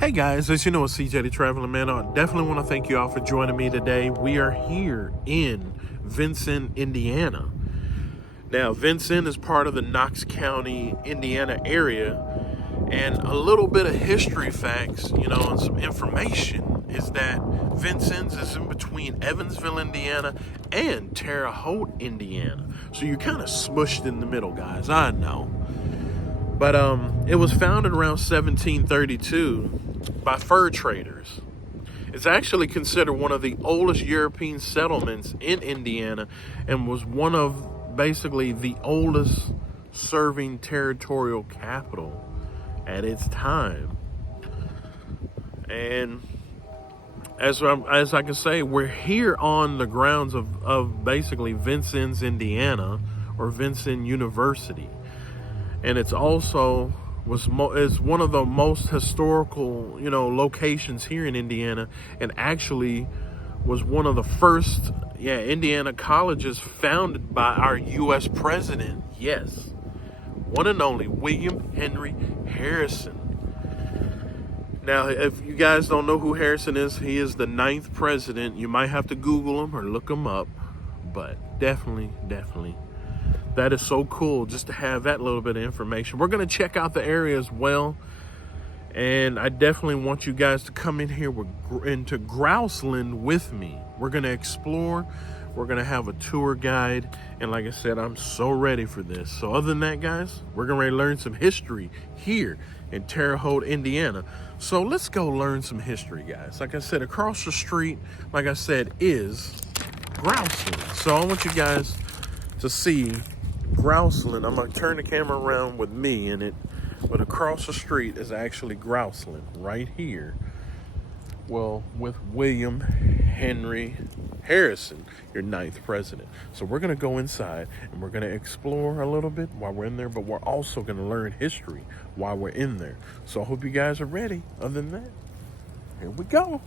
Hey guys, as you know, it's CJ the Traveling Man. I definitely want to thank you all for joining me today. We are here in Vincennes, Indiana. Now, Vincennes is part of the Knox County, Indiana area, and a little bit of history facts, and some information is that Vincennes is in between Evansville, Indiana, and Terre Haute, Indiana. So you're kind of smushed in the middle, guys. I know. But it was founded around 1732 by fur traders. It's actually considered one of the oldest European settlements in Indiana and was one of basically the oldest serving territorial capital at its time. And as I can say, we're here on the grounds of basically Vincennes, Indiana, or Vincennes University. And it's also is one of the most historical, locations here in Indiana, and actually was one of the first, Indiana colleges founded by our U.S. president. Yes, one and only William Henry Harrison. Now, if you guys don't know who Harrison is, he is the 9th president. You might have to Google him or look him up, but definitely. That is so cool just to have that little bit of information. We're going to check out the area as well. And I definitely want you guys to come in here into Grouseland with me. We're going to explore. We're going to have a tour guide. And like I said, I'm so ready for this. So other than that, guys, we're going to learn some history here in Terre Haute, Indiana. So let's go learn some history, guys. Like I said, across the street, like I said, is Grouseland. So I want you guys to see Grouseland. I'm going to turn the camera around with me in it, but across the street is actually Grouseland right here. Well, with William Henry Harrison, your 9th president. So we're going to go inside and we're going to explore a little bit while we're in there, but we're also going to learn history while we're in there. So I hope you guys are ready. Other than that, here we go.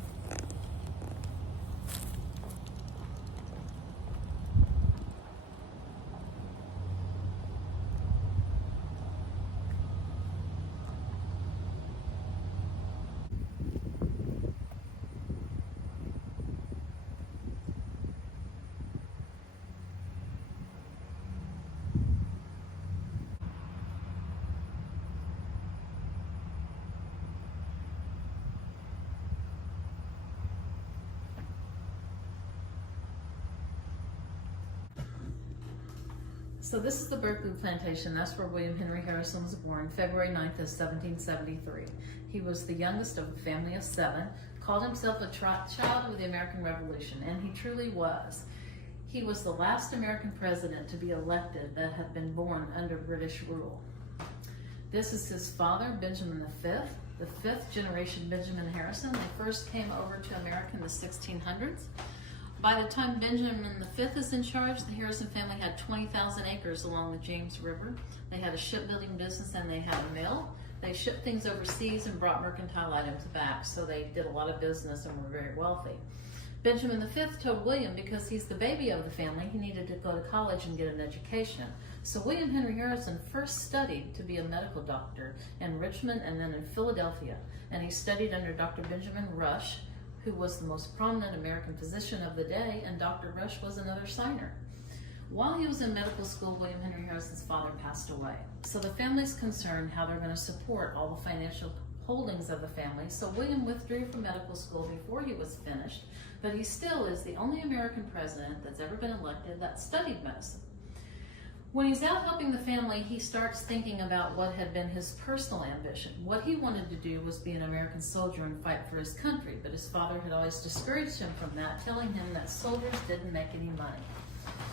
So this is the Berkeley Plantation. That's where William Henry Harrison was born, February 9th of 1773. He was the youngest of a family of 7, called himself a child of the American Revolution, and he truly was. He was the last American president to be elected that had been born under British rule. This is his father, Benjamin V, the 5th generation Benjamin Harrison. They first came over to America in the 1600s. By the time Benjamin V is in charge, the Harrison family had 20,000 acres along the James River. They had a shipbuilding business and they had a mill. They shipped things overseas and brought mercantile items back, so they did a lot of business and were very wealthy. Benjamin V told William, because he's the baby of the family, he needed to go to college and get an education. So William Henry Harrison first studied to be a medical doctor in Richmond and then in Philadelphia. And he studied under Dr. Benjamin Rush, who was the most prominent American physician of the day, and Dr. Rush was another signer. While he was in medical school, William Henry Harrison's father passed away. So the family's concerned how they're going to support all the financial holdings of the family. So William withdrew from medical school before he was finished, but he still is the only American president that's ever been elected that studied medicine. When he's out helping the family, he starts thinking about what had been his personal ambition. What he wanted to do was be an American soldier and fight for his country, but his father had always discouraged him from that, telling him that soldiers didn't make any money.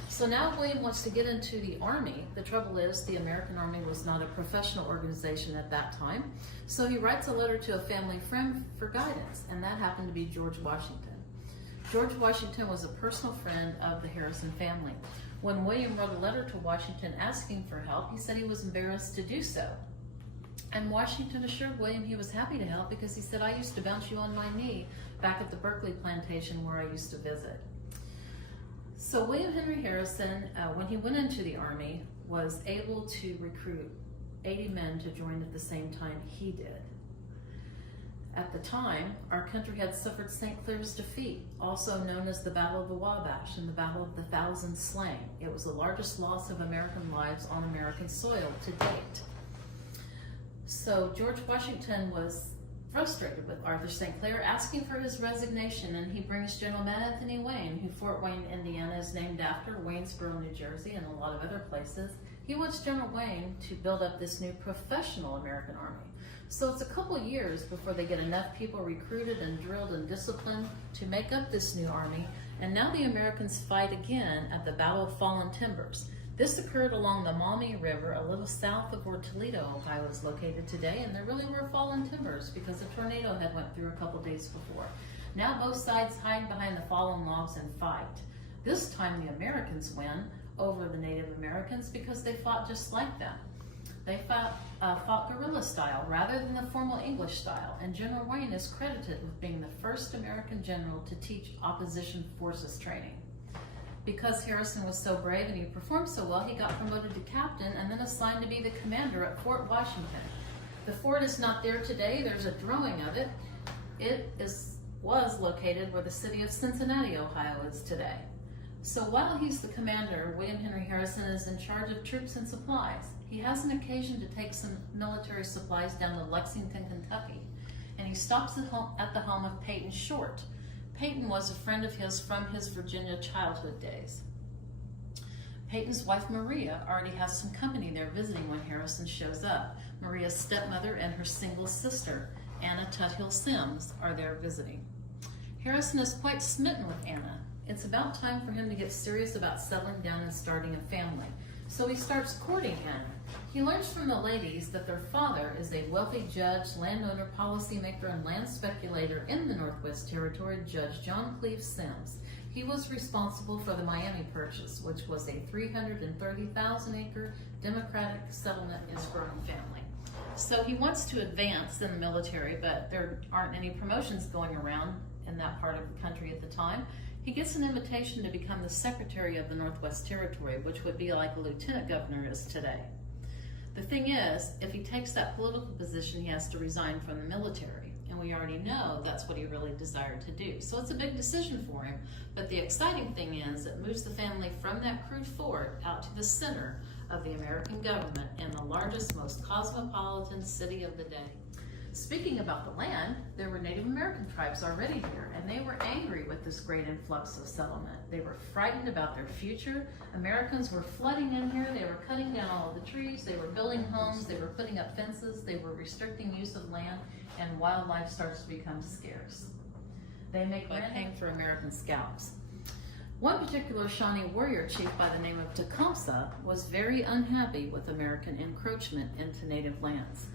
So now William wants to get into the Army. The trouble is the American Army was not a professional organization at that time. So he writes a letter to a family friend for guidance, and that happened to be George Washington. George Washington was a personal friend of the Harrison family. When William wrote a letter to Washington asking for help, he said he was embarrassed to do so. And Washington assured William he was happy to help because he said, "I used to bounce you on my knee back at the Berkeley Plantation where I used to visit." So William Henry Harrison, when he went into the Army, was able to recruit 80 men to join at the same time he did. At the time, our country had suffered St. Clair's defeat, also known as the Battle of the Wabash and the Battle of the Thousand Slain. It was the largest loss of American lives on American soil to date. So George Washington was frustrated with Arthur St. Clair, asking for his resignation, and he brings General Anthony Wayne, who Fort Wayne, Indiana is named after, Waynesboro, New Jersey, and a lot of other places. He wants General Wayne to build up this new professional American army. So it's a couple years before they get enough people recruited and drilled and disciplined to make up this new army, and now the Americans fight again at the Battle of Fallen Timbers. This occurred along the Maumee River, a little south of where Toledo, Ohio is located today, and there really were fallen timbers because a tornado had went through a couple days before. Now both sides hide behind the fallen logs and fight. This time the Americans win over the Native Americans because they fought just like them. They fought guerrilla style rather than the formal English style, and General Wayne is credited with being the first American general to teach opposition forces training. Because Harrison was so brave and he performed so well, he got promoted to captain and then assigned to be the commander at Fort Washington. The fort is not there today. There's a drawing of it. It was located where the city of Cincinnati, Ohio is today. So while he's the commander, William Henry Harrison is in charge of troops and supplies. He has an occasion to take some military supplies down to Lexington, Kentucky, and he stops at the home of Peyton Short. Peyton was a friend of his from his Virginia childhood days. Peyton's wife Maria already has some company there visiting when Harrison shows up. Maria's stepmother and her single sister, Anna Tuthill Sims, are there visiting. Harrison is quite smitten with Anna. It's about time for him to get serious about settling down and starting a family. So he starts courting Anna. He learns from the ladies that their father is a wealthy judge, landowner, policymaker, and land speculator in the Northwest Territory, Judge John Cleve Sims. He was responsible for the Miami Purchase, which was a 330,000-acre Democratic settlement in his growing family. So he wants to advance in the military, but there aren't any promotions going around in that part of the country at the time. He gets an invitation to become the secretary of the Northwest Territory, which would be like a lieutenant governor is today. The thing is, if he takes that political position, he has to resign from the military. And we already know that's what he really desired to do. So it's a big decision for him. But the exciting thing is it moves the family from that crude fort out to the center of the American government in the largest, most cosmopolitan city of the day. Speaking about the land, there were Native American tribes already here, and they were angry with this great influx of settlement. They were frightened about their future. Americans were flooding in here. They were cutting down all of the trees. They were building homes. They were putting up fences. They were restricting use of land, and wildlife starts to become scarce. They make land hang for American scalps. One particular Shawnee warrior chief by the name of Tecumseh was very unhappy with American encroachment into native lands.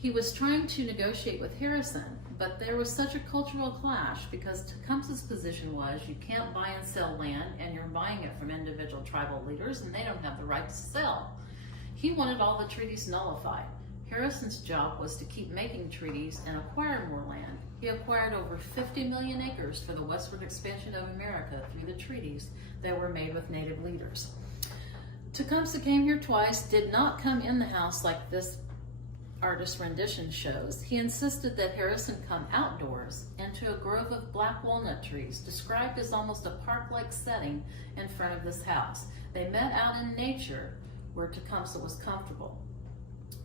He was trying to negotiate with Harrison, but there was such a cultural clash because Tecumseh's position was you can't buy and sell land, and you're buying it from individual tribal leaders, and they don't have the right to sell. He wanted all the treaties nullified. Harrison's job was to keep making treaties and acquire more land. He acquired over 50 million acres for the westward expansion of America through the treaties that were made with native leaders. Tecumseh came here twice, did not come in the house like this artist rendition shows. He insisted that Harrison come outdoors into a grove of black walnut trees, described as almost a park-like setting in front of this house. They met out in nature where Tecumseh was comfortable.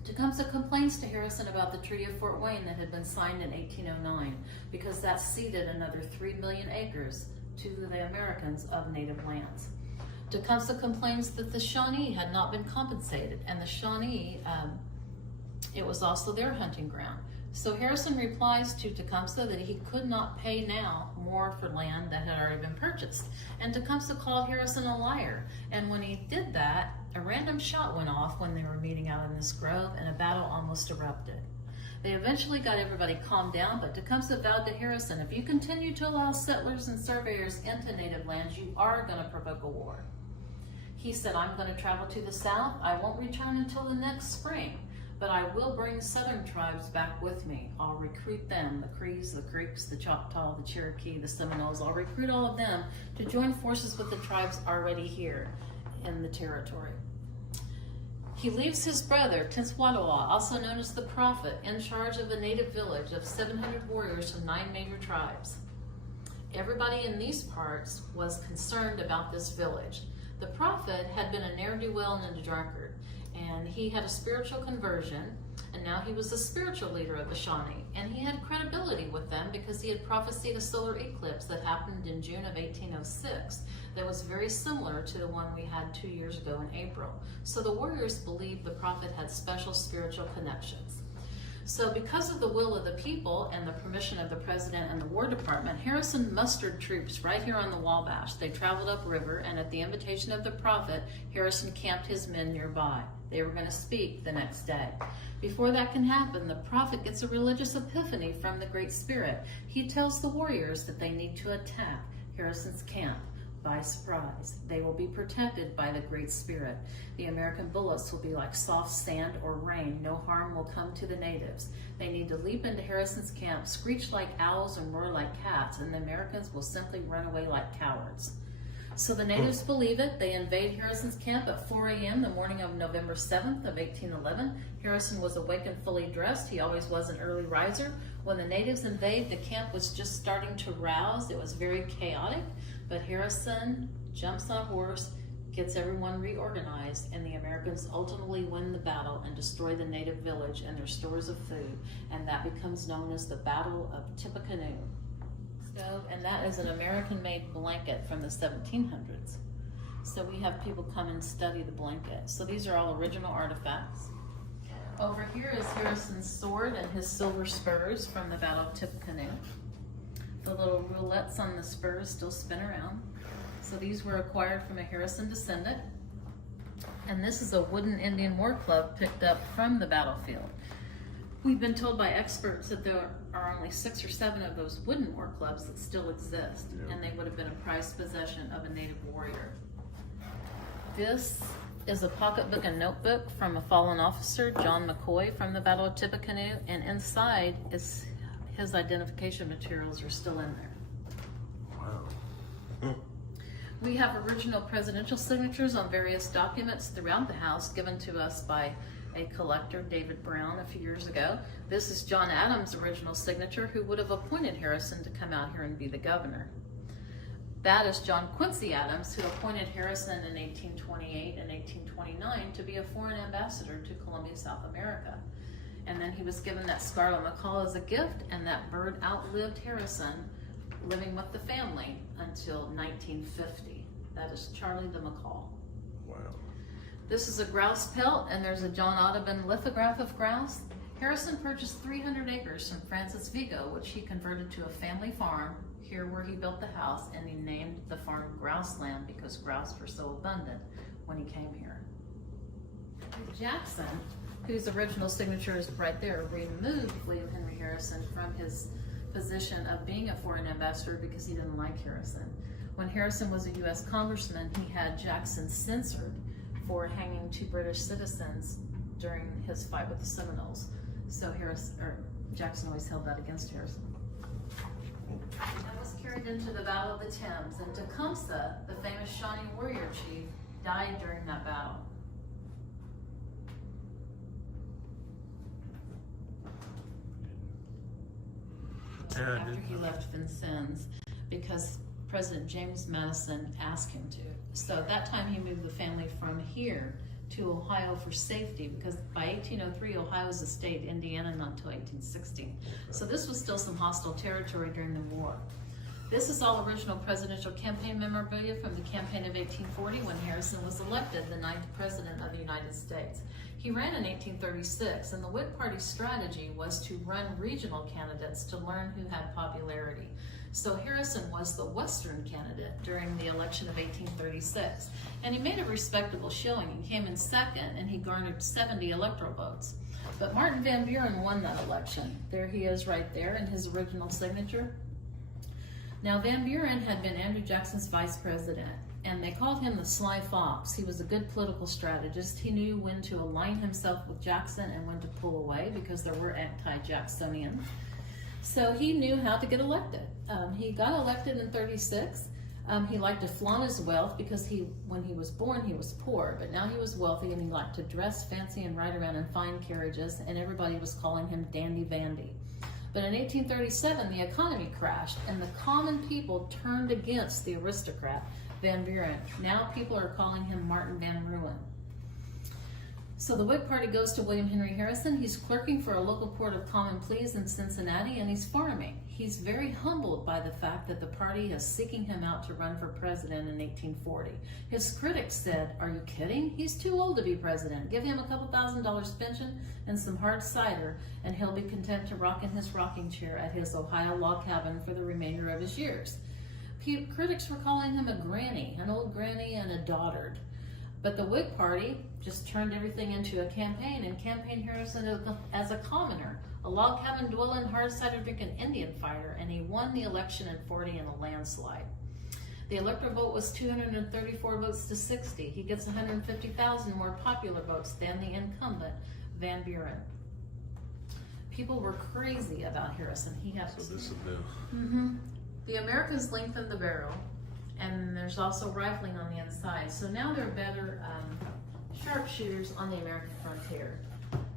Tecumseh complains to Harrison about the Treaty of Fort Wayne that had been signed in 1809 because that ceded another 3 million acres to the Americans of native lands. Tecumseh complains that the Shawnee had not been compensated, and the Shawnee it was also their hunting ground. So Harrison replies to Tecumseh that he could not pay now more for land that had already been purchased. And Tecumseh called Harrison a liar. And when he did that, a random shot went off when they were meeting out in this grove, and a battle almost erupted. They eventually got everybody calmed down, but Tecumseh vowed to Harrison, if you continue to allow settlers and surveyors into native lands, you are going to provoke a war. He said, I'm going to travel to the south. I won't return until the next spring. But I will bring southern tribes back with me. I'll recruit them, the Crees, the Creeks, the Choctaw, the Cherokee, the Seminoles. I'll recruit all of them to join forces with the tribes already here in the territory. He leaves his brother, Tecumseh, also known as the Prophet, in charge of a native village of 700 warriors from 9 major tribes. Everybody in these parts was concerned about this village. The Prophet had been a ne'er-do-well and a drunkard, and he had a spiritual conversion, and now he was the spiritual leader of the Shawnee, and he had credibility with them because he had prophesied a solar eclipse that happened in June of 1806 that was very similar to the one we had 2 years ago in April. So the warriors believed the Prophet had special spiritual connections. So because of the will of the people and the permission of the president and the War Department, Harrison mustered troops right here on the Wabash. They traveled upriver, and at the invitation of the Prophet, Harrison camped his men nearby. They were going to speak the next day. Before that can happen, the Prophet gets a religious epiphany from the Great Spirit. He tells the warriors that they need to attack Harrison's camp by surprise. They will be protected by the Great Spirit. The American bullets will be like soft sand or rain. No harm will come to the natives. They need to leap into Harrison's camp, screech like owls and roar like cats, and the Americans will simply run away like cowards. So the natives believe it. They invade Harrison's camp at 4 a.m. the morning of November 7th of 1811. Harrison was awake and fully dressed. He always was an early riser. When the natives invade, the camp was just starting to rouse. It was very chaotic, but Harrison jumps on a horse, gets everyone reorganized, and the Americans ultimately win the battle and destroy the native village and their stores of food, and that becomes known as the Battle of Tippecanoe. And that is an American-made blanket from the 1700s. So we have people come and study the blanket. So these are all original artifacts. Over here is Harrison's sword and his silver spurs from the Battle of Tippecanoe. The little roulettes on the spurs still spin around. So these were acquired from a Harrison descendant. And this is a wooden Indian war club picked up from the battlefield. We've been told by experts that there are only 6 or 7 of those wooden war clubs that still exist, and they would have been a prized possession of a native warrior. This is a pocketbook and notebook from a fallen officer, John McCoy, from the Battle of Tippecanoe, and inside is his identification materials are still in there. Wow. We have original presidential signatures on various documents throughout the house given to us by a collector, David Brown, a few years ago. This is John Adams' original signature, who would have appointed Harrison to come out here and be the governor. That is John Quincy Adams, who appointed Harrison in 1828 and 1829 to be a foreign ambassador to Colombia, South America. And then he was given that scarlet macaw as a gift, and that bird outlived Harrison, living with the family until 1950. That is Charlie the macaw. Wow. This is a grouse pelt, and there's a John Audubon lithograph of grouse. Harrison purchased 300 acres from Francis Vigo, which he converted to a family farm here where he built the house, and he named the farm Grouseland because grouse were so abundant when he came here. Jackson, whose original signature is right there, removed William Henry Harrison from his position of being a foreign ambassador because he didn't like Harrison. When Harrison was a U.S. congressman, he had Jackson censored for hanging 2 British citizens during his fight with the Seminoles. So Jackson always held that against Harrison. That was carried into the Battle of the Thames, and Tecumseh, the famous Shawnee warrior chief, died during that battle. After he left Vincennes, because President James Madison asked him to. So at that time he moved the family from here to Ohio for safety, because by 1803 Ohio was a state, Indiana not until 1816. So this was still some hostile territory during the war. This is all original presidential campaign memorabilia from the campaign of 1840 when Harrison was elected the 9th president of the United States. He ran in 1836, and the Whig Party's strategy was to run regional candidates to learn who had popularity. So Harrison was the Western candidate during the election of 1836, and he made a respectable showing. He came in second, and he garnered 70 electoral votes. But Martin Van Buren won that election. There he is right there in his original signature. Now, Van Buren had been Andrew Jackson's vice president, and they called him the Sly Fox. He was a good political strategist. He knew when to align himself with Jackson and when to pull away, because there were anti-Jacksonians. So he knew how to get elected. He got elected in 36. He liked to flaunt his wealth because when he was born, he was poor, but now he was wealthy and he liked to dress fancy and ride around in fine carriages, and everybody was calling him Dandy Vandy. But in 1837, the economy crashed and the common people turned against the aristocrat, Van Buren. Now people are calling him Martin Van Ruin. So the Whig Party goes to William Henry Harrison. He's clerking for a local court of common pleas in Cincinnati, and he's farming. He's very humbled by the fact that the party is seeking him out to run for president in 1840. His critics said, "Are you kidding? He's too old to be president. Give him a couple $1,000s pension and some hard cider, and he'll be content to rock in his rocking chair at his Ohio log cabin for the remainder of his years." Critics were calling him a granny, an old granny and a dotard. But the Whig Party just turned everything into a campaign and campaigned Harrison as a commoner, a log cabin dwelling, hard cider drinking Indian fighter, and he won the election in 40 in a landslide. The electoral vote was 234 votes to 60. He gets 150,000 more popular votes than the incumbent, Van Buren. People were crazy about Harrison. He has So this is the The Americans lengthened the barrel, and there's also rifling on the inside. So now they're better sharpshooters on the American frontier.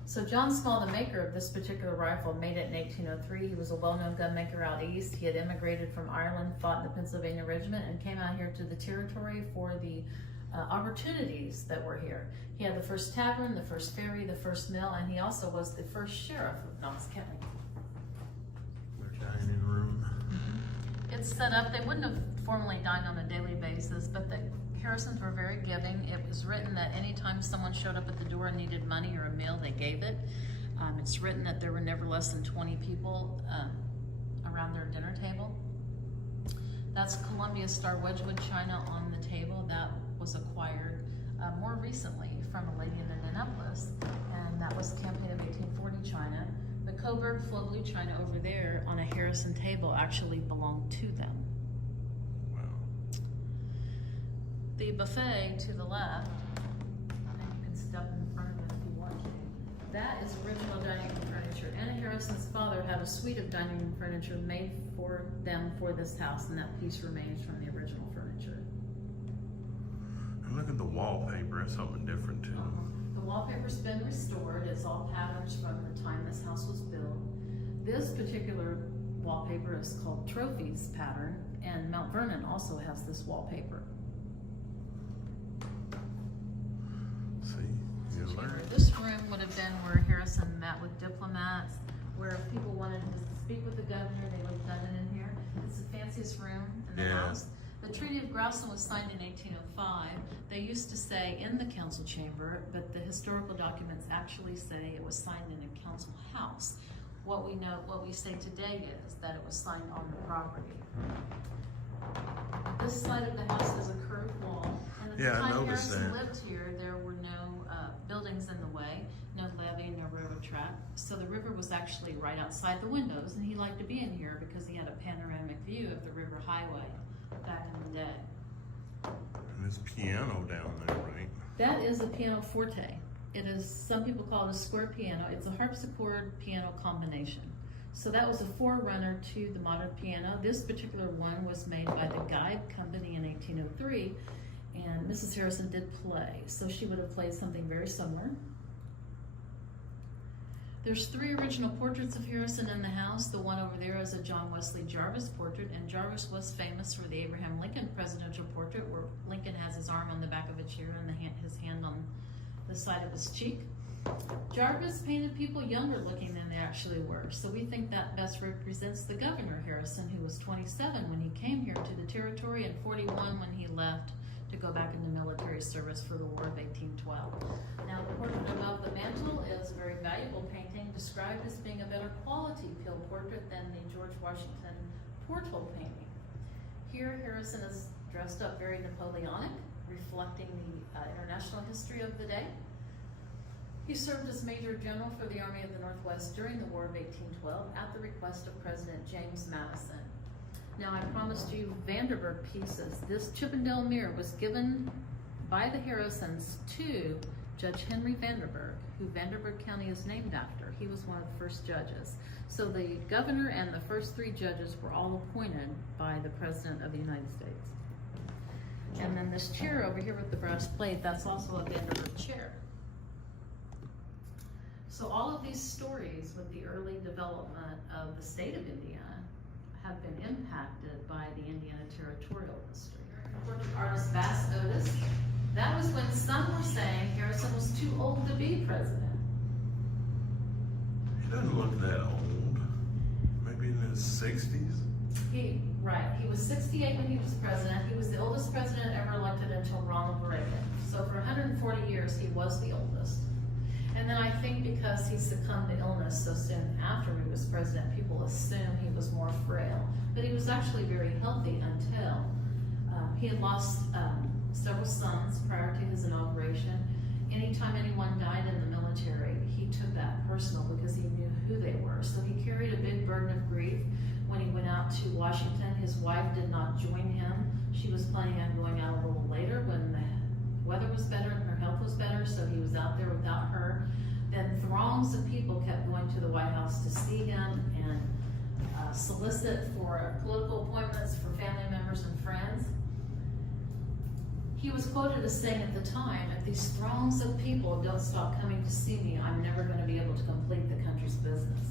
So John Small, the maker of this particular rifle, made it in 1803. He was a well-known gun maker out east. He had immigrated from Ireland, fought in the Pennsylvania Regiment, and came out here to the territory for the opportunities that were here. He had the first tavern, the first ferry, the first mill, and he also was the first sheriff of Knox County. dining room. It's set up, they wouldn't have formally dined on a daily basis, but the Harrisons were very giving. It was written that anytime someone showed up at the door and needed money or a meal, they gave it. It's written that there were never less than 20 people around their dinner table. That's Columbia Star Wedgwood china on the table. That was acquired more recently from a lady in Indianapolis, and that was campaign of 1840 china. The Coburg Flow Blue china over there on a Harrison table actually belonged to them. Wow. The buffet to the left, and you can step in front of it if you want to. That is original dining room furniture. Anna Harrison's father had a suite of dining room furniture made for them for this house, and that piece remains from the original furniture. And look at the wallpaper, it's something different too. The wallpaper's been restored. It's all patterns from the time this house was built. This particular wallpaper is called Trophies pattern, and Mount Vernon also has this wallpaper. See, you learn. This room would have been where Harrison met with diplomats, where if people wanted to speak with the governor, they would have done it in here. It's the fanciest room in the house. The Treaty of Grouseland was signed in 1805. They used to say in the council chamber, but the historical documents actually say it was signed in a council house. What we say today is that it was signed on the property. This side of the house is a curved wall, and at the time Harrison lived here, there were no buildings in the way, no levee, no railroad track. So the river was actually right outside the windows, and he liked to be in here because he had a panoramic view of the river highway back in the day. And this piano down there, right? That is a piano forte. It is, some people call it a square piano. It's a harpsichord piano combination. So that was a forerunner to the modern piano. This particular one was made by the Guide Company in 1803, and Mrs. Harrison did play, so she would have played something very similar. There's 3 original portraits of Harrison in the house. The one over there is a John Wesley Jarvis portrait, and Jarvis was famous for the Abraham Lincoln presidential portrait, where Lincoln has his arm on the back of a chair and his hand on the side of his cheek. Jarvis painted people younger looking than they actually were, so we think that best represents the Governor Harrison, who was 27 when he came here to the territory and 41 when he left to go back into military service for the War of 1812. Now, the portrait above the mantle is a very valuable painting, described as being a better quality Peel portrait than the George Washington portal painting. Here, Harrison is dressed up very Napoleonic, reflecting the international history of the day. He served as Major General for the Army of the Northwest during the War of 1812 at the request of President James Madison. Now, I promised you Vanderburg pieces. This Chippendale mirror was given by the Harrisons to Judge Henry Vanderburg, who Vanderburg County is named after. He was one of the first judges. So the governor and the first 3 judges were all appointed by the President of the United States. And then this chair over here with the brass plate, that's also a Vanderbilt chair. So all of these stories with the early development of the state of Indiana have been impacted by the Indiana territorial history. Portrait artist Bass Otis, that was when some were saying Harrison was too old to be president. He doesn't look that old. Maybe in his 60s? He was 68 when he was president. He was the oldest president ever elected until Ronald Reagan. So for 140 years, he was the oldest. And then I think because he succumbed to illness so soon after he was president, people assume he was more frail. But he was actually very healthy until he had lost several sons prior to his inauguration. Anytime anyone died in the military, he took that personal because he knew who they were. So he carried a big burden of grief. When he went out to Washington, his wife did not join him. She was planning on going out a little later when the weather was better and her health was better, so he was out there without her. Then throngs of people kept going to the White House to see him and solicit for political appointments for family members and friends. He was quoted as saying at the time, if these throngs of people don't stop coming to see me, I'm never going to be able to complete the country's business.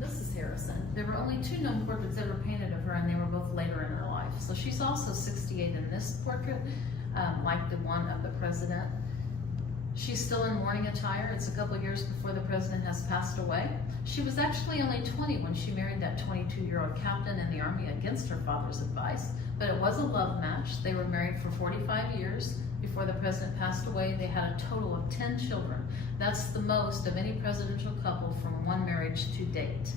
Mrs. Harrison, there were only 2 known portraits ever painted of her, and they were both later in her life. So she's also 68 in this portrait, like the one of the president. She's still in mourning attire. It's a couple years before the president has passed away. She was actually only 20 when she married that 22-year-old captain in the Army against her father's advice, but it was a love match. They were married for 45 years. Before the president passed away, they had a total of 10 children. That's the most of any presidential couple from one marriage to date.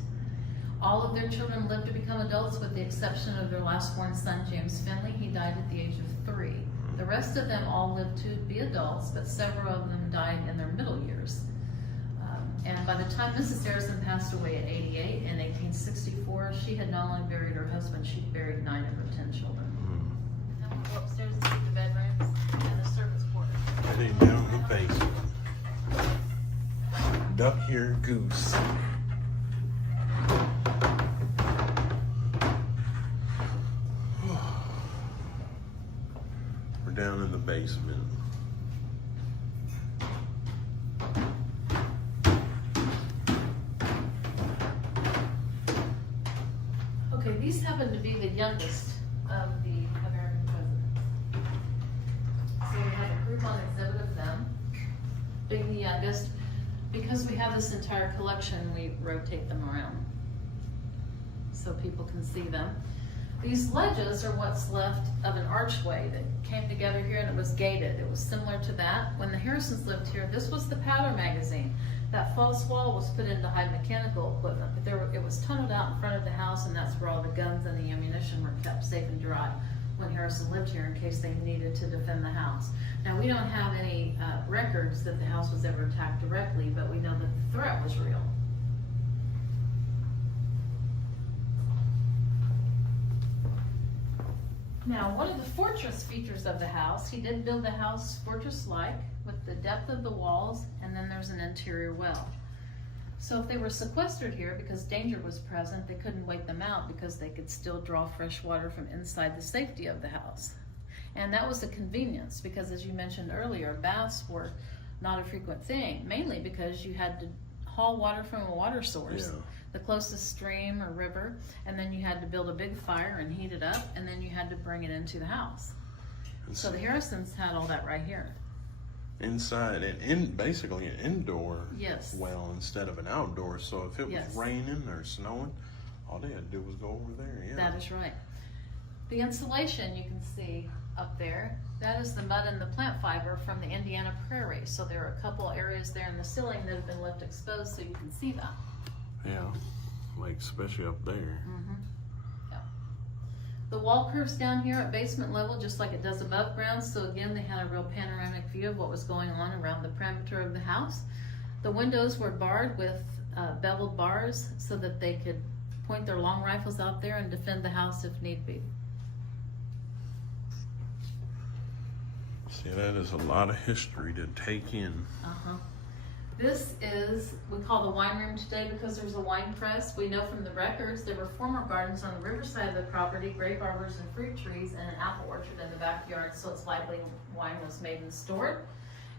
All of their children lived to become adults with the exception of their last born son, James Finley. He died at the age of 3. The rest of them all lived to be adults, but several of them died in their middle years. And by the time Mrs. Harrison passed away at 88 in 1864, she had not only buried her husband, she'd buried 9 of her 10 children. Now we'll go upstairs and see the bedrooms and the servants' quarters. Heading down the basement. Duck here, goose. We're down in the basement. Okay, these happen to be the youngest of the American presidents. So we have a group on exhibit of them, being the youngest. Because we have this entire collection, we rotate them around so people can see them. These ledges are what's left of an archway that came together here, and it was gated. It was similar to that. When the Harrisons lived here, this was the powder magazine. That false wall was put in to hide mechanical equipment, but it was tunneled out in front of the house, and that's where all the guns and the ammunition were kept safe and dry when Harrison lived here in case they needed to defend the house. Now, we don't have any records that the house was ever attacked directly, but we know that the threat was real. Now, one of the fortress features of the house, he did build the house fortress-like with the depth of the walls, and then there's an interior well. So if they were sequestered here because danger was present, they couldn't wait them out because they could still draw fresh water from inside the safety of the house. And that was a convenience because, as you mentioned earlier, baths were not a frequent thing, mainly because you had to haul water from a water source, the closest stream or river, and then you had to build a big fire and heat it up, and then you had to bring it into the house. So the Harrisons had all that right here. Inside and basically an indoor well instead of an outdoor. So if it was raining or snowing, all they had to do was go over there. Yeah, that is right. The insulation you can see up there, that is the mud and the plant fiber from the Indiana prairie. So there are a couple areas there in the ceiling that have been left exposed so you can see that. Yeah, like especially up there. Mm-hmm. Yeah. The wall curves down here at basement level just like it does above ground. So again, they had a real panoramic view of what was going on around the perimeter of the house. The windows were barred with beveled bars so that they could point their long rifles out there and defend the house if need be. See, that is a lot of history to take in. This is, we call the wine room today because there's a wine press. We know from the records there were former gardens on the riverside of the property, grape arbors and fruit trees, and an apple orchard in the backyard, so it's likely wine was made and stored.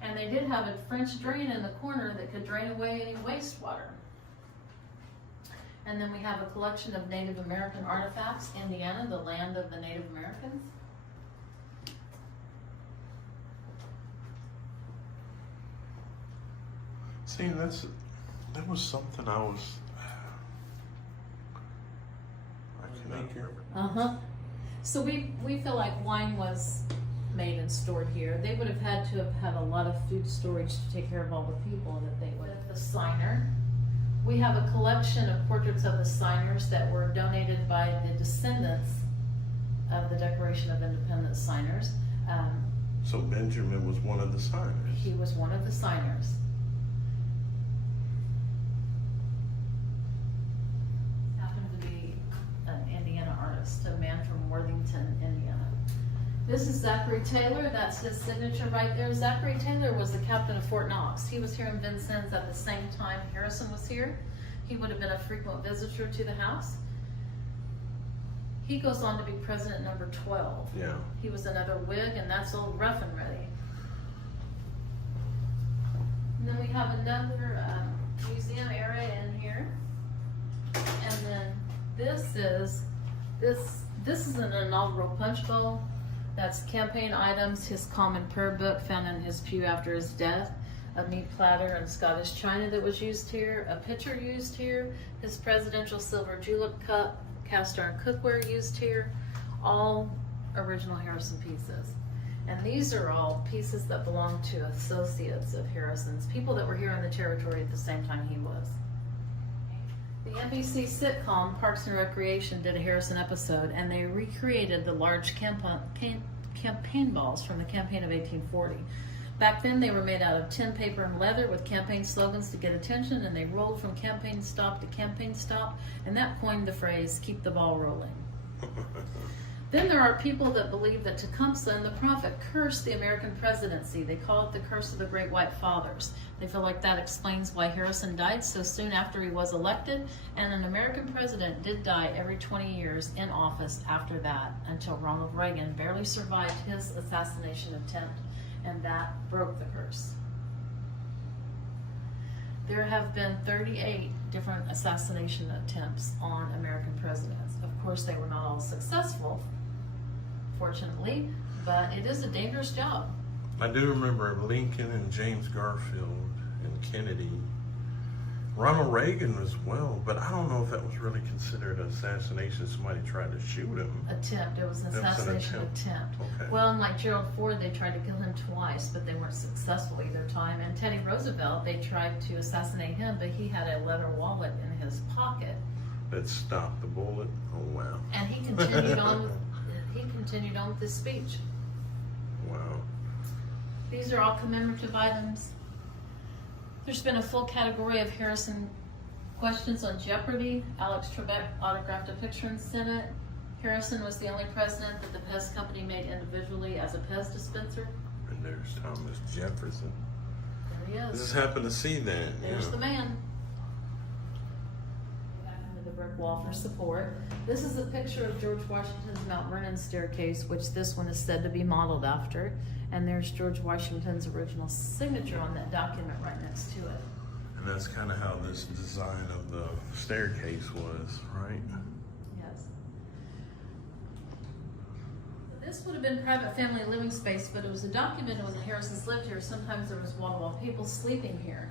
And they did have a French drain in the corner that could drain away any wastewater. And then we have a collection of Native American artifacts, Indiana, the land of the Native Americans. See, that was something I cannot remember. So we feel like wine was made and stored here. They would have had to have had a lot of food storage to take care of all the people that they would. The signer. We have a collection of portraits of the signers that were donated by the descendants of the Declaration of Independence signers. So Benjamin was one of the signers. He was one of the signers. A man from Worthington, Indiana. This is Zachary Taylor. That's his signature right there. Zachary Taylor was the captain of Fort Knox. He was here in Vincennes at the same time Harrison was here. He would have been a frequent visitor to the house. He goes on to be president number 12. Yeah. He was another Whig, and that's old Rough and Ready. And then we have another museum area in here. And then this is an inaugural punch bowl. That's campaign items, his common prayer book found in his pew after his death, a meat platter and Scottish china that was used here, a pitcher used here, his presidential silver julep cup, cast iron cookware used here, all original Harrison pieces. And these are all pieces that belong to associates of Harrison's, people that were here in the territory at the same time he was. The NBC sitcom Parks and Recreation did a Harrison episode, and they recreated the large campaign balls from the campaign of 1840. Back then, they were made out of tin, paper, and leather with campaign slogans to get attention, and they rolled from campaign stop to campaign stop, and that coined the phrase, "keep the ball rolling." Then there are people that believe that Tecumseh and the prophet cursed the American presidency. They call it the curse of the Great White Fathers. They feel like that explains why Harrison died so soon after he was elected, and an American president did die every 20 years in office after that, until Ronald Reagan barely survived his assassination attempt, and that broke the curse. There have been 38 different assassination attempts on American presidents. Of course, they were not all successful, fortunately, but it is a dangerous job. I do remember Lincoln and James Garfield and Kennedy. Ronald Reagan as well, but I don't know if that was really considered an assassination. Somebody tried to shoot him. Attempt. It was an assassination attempt. Okay. Well, and like Gerald Ford, they tried to kill him twice, but they weren't successful either time. And Teddy Roosevelt, they tried to assassinate him, but he had a leather wallet in his pocket. That stopped the bullet. Oh wow. And he continued on with this speech. Wow. These are all commemorative items. There's been a full category of Harrison questions on Jeopardy. Alex Trebek autographed a picture and sent it. Harrison was the only president that the Pez Company made individually as a Pez dispenser. And there's Thomas Jefferson. There he I is. just happened to see that. There's the man. Back into the brick wall for support. This is a picture of George Washington's Mount Vernon staircase, which this one is said to be modeled after. And there's George Washington's original signature on that document right next to it. And that's kind of how this design of the staircase was, right? Yes. This would have been private family living space, but it was documented when the Harrisons lived here. Sometimes there was wall-to-wall people sleeping here.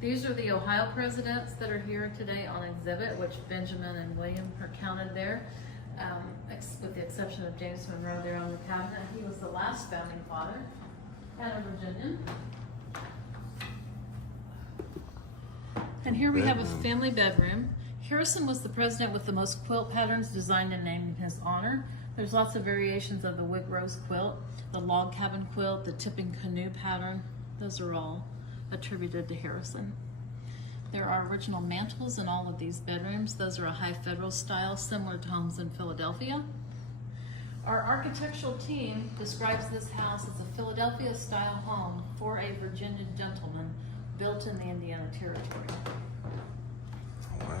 These are the Ohio presidents that are here today on exhibit, which Benjamin and William are counted there. With the exception of James Monroe there on the cabinet. He was the last founding father and a Virginian. And here we have a family bedroom. Harrison was the president with the most quilt patterns designed and named in his honor. There's lots of variations of the Whig Rose quilt, the log cabin quilt, the tipping canoe pattern. Those are all attributed to Harrison. There are original mantles in all of these bedrooms. Those are a high federal style, similar to homes in Philadelphia. Our architectural team describes this house as a Philadelphia style home for a Virginia gentleman built in the Indiana Territory. Wow.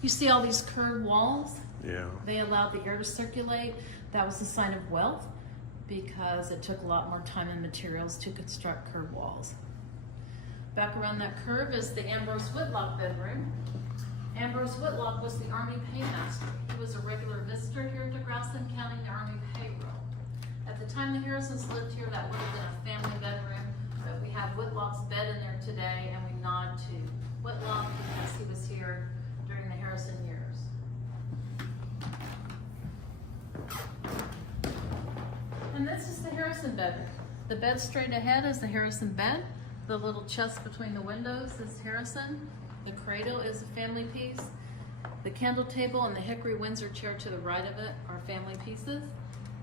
You see all these curved walls? Yeah. They allowed the air to circulate. That was a sign of wealth because it took a lot more time and materials to construct curved walls. Back around that curve is the Ambrose Whitlock bedroom. Ambrose Whitlock was the Army paymaster. He was a regular visitor here to Grouseland counting the Army payroll. At the time the Harrisons lived here, that would have been a family bedroom, but we have Whitlock's bed in there today, and we nod to Whitlock because he was here during the Harrison years. And this is the Harrison bedroom. The bed straight ahead is the Harrison bed. The little chest between the windows is Harrison. The cradle is a family piece. The candle table and the hickory Windsor chair to the right of it are family pieces.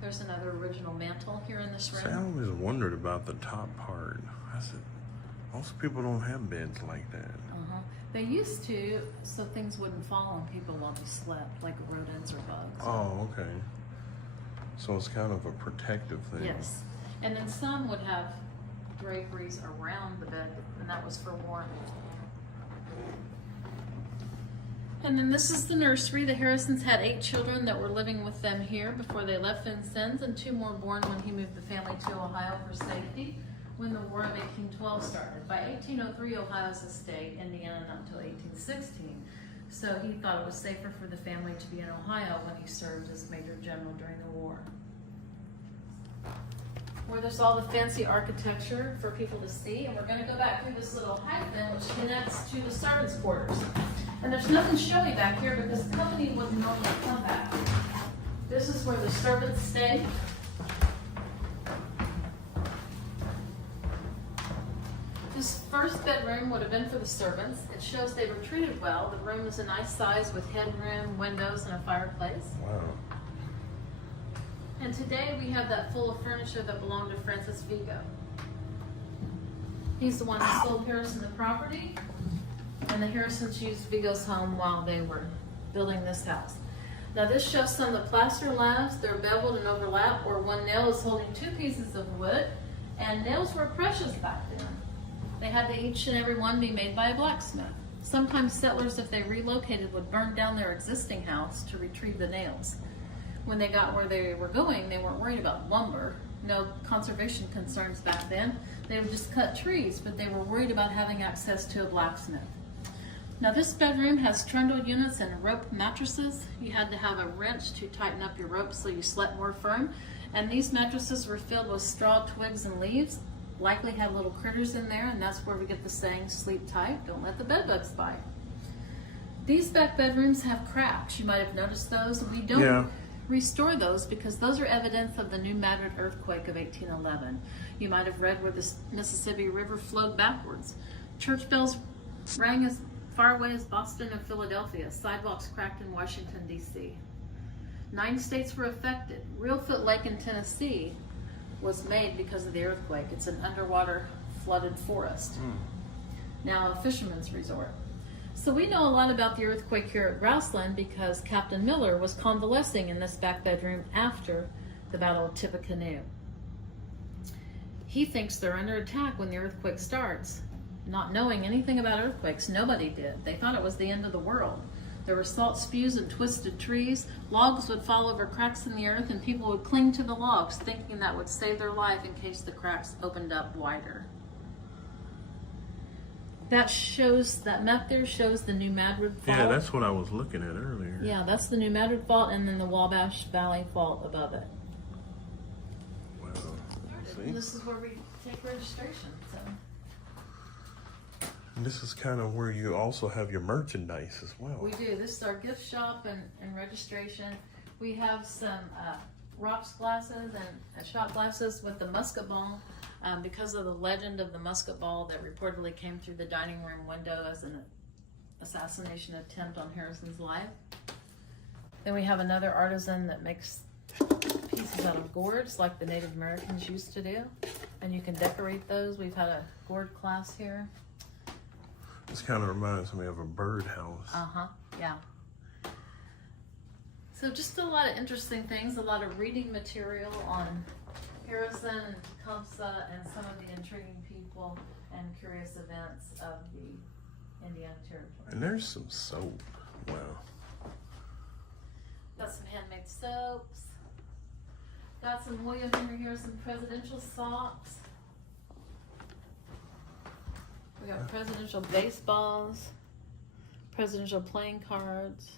There's another original mantle here in this room. See, I always wondered about the top part. I said, most people don't have beds like that. They used to, so things wouldn't fall on people while they slept, like rodents or bugs. Oh, okay. So it's kind of a protective thing. Yes. And then some would have draperies around the bed, and that was for warmth. And then this is the nursery. The Harrisons had 8 children that were living with them here before they left Vincennes, and 2 more born when he moved the family to Ohio for safety when the War of 1812 started. By 1803, Ohio's a state, Indiana not until 1816. So he thought it was safer for the family to be in Ohio when he served as Major General during the war. Where there's all the fancy architecture for people to see, and we're going to go back through this little hyphen which connects to the servants' quarters. And there's nothing showy back here because the company wouldn't normally come back. This is where the servants stay. This first bedroom would have been for the servants. It shows they were treated well. The room is a nice size with headroom, windows, and a fireplace. Wow. And today we have that full of furniture that belonged to Francis Vigo. He's the one who sold Harrison the property, and the Harrisons used Vigo's home while they were building this house. Now this shows some of the plaster labs. They're beveled and overlap, or one nail is holding 2 pieces of wood, and nails were precious back then. They had to each and every one be made by a blacksmith. Sometimes settlers, if they relocated, would burn down their existing house to retrieve the nails. When they got where they were going, they weren't worried about lumber. No conservation concerns back then. They would just cut trees, but they were worried about having access to a blacksmith. Now this bedroom has trundle units and rope mattresses. You had to have a wrench to tighten up your rope so you slept more firm. And these mattresses were filled with straw, twigs, and leaves. Likely had little critters in there, and that's where we get the saying, sleep tight, don't let the bed bugs bite. These back bedrooms have cracks. You might have noticed those. We don't restore those because those are evidence of the New Madrid earthquake of 1811. You might have read where the Mississippi River flowed backwards. Church bells rang as far away as Boston and Philadelphia. Sidewalks cracked in Washington, D.C. 9 states were affected. Reelfoot Lake in Tennessee was made because of the earthquake. It's an underwater flooded forest. Now a fisherman's resort. So we know a lot about the earthquake here at Grouseland because Captain Miller was convalescing in this back bedroom after the Battle of Tippecanoe. He thinks they're under attack when the earthquake starts. Not knowing anything about earthquakes, nobody did. They thought it was the end of the world. There were salt spews and twisted trees. Logs would fall over cracks in the earth, and people would cling to the logs, thinking that would save their life in case the cracks opened up wider. That map there shows the New Madrid Fault. Yeah, that's what I was looking at earlier. Yeah, that's the New Madrid Fault, and then the Wabash Valley Fault above it. Wow. And this is where we take registration. So. And this is kind of where you also have your merchandise as well. We do. This is our gift shop and registration. We have some rocks glasses and shot glasses with the musket ball because of the legend of the musket ball that reportedly came through the dining room window as an assassination attempt on Harrison's life. Then we have another artisan that makes pieces out of gourds like the Native Americans used to do. And you can decorate those. We've had a gourd class here. This kind of reminds me of a birdhouse. Yeah. So just a lot of interesting things, a lot of reading material on Harrison and Tecumseh and some of the intriguing people and curious events of the Indiana Territory. And there's some soap. Wow. Got some handmade soaps. Got some William Henry Harrison presidential socks. We got presidential baseballs, presidential playing cards.